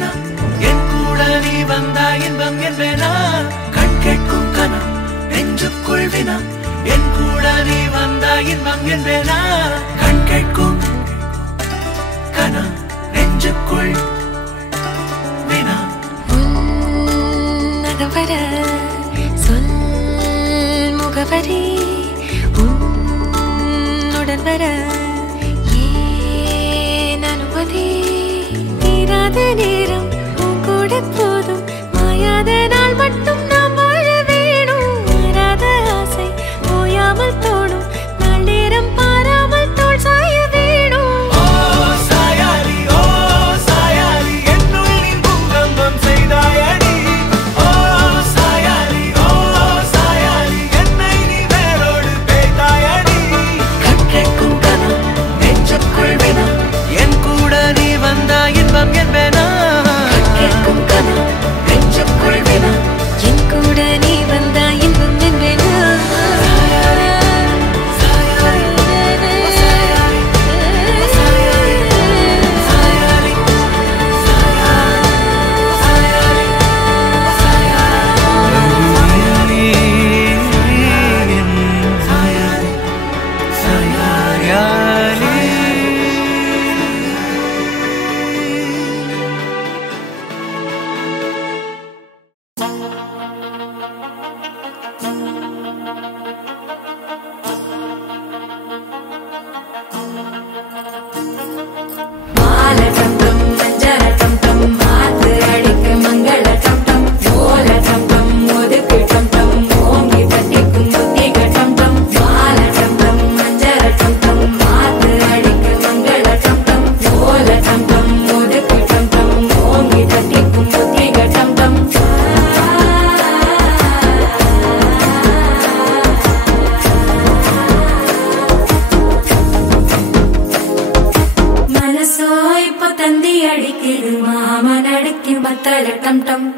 வினா என் கூட நீ வந்தா இன்பம் என்பேனா கண் கேட்கும் கனா நெஞ்சுக்குள் வினா என் கூட நீ வந்தா இன்பம் என்பேனா கண் கேட்கும் கனா நெஞ்சுக்குள் வினா உன்னகவர சொல் முகவரி உன்னுடன் வர ஏன் அனுமதி தீராத நேரம் உன் கூட போதும் மாயாத நாள் மட்டும் நாம் வாழ வேணும் மாறாத ஆசை ஓயாமல் தோணும் நாள் நேரம் பாராமல் தோள் சாய வேணும் ஓ சாயாலி என்னுள் நீ பூங்கம்பம் செய்தாயடி ஓ சாயாலி என்னை நீ வேரோடு பேய்த்தாயடி கண் கேட்கும் கனா நெஞ்சுக்குள் வினா என் கூட நீ வந்தா இன்பம் என்பேனா கண் கேட்கும் கனா நெஞ்சுக்குள் வினா என் கூட நீ வந்தா இன்பம் என்பேனா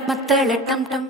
மத்தள டம் டம்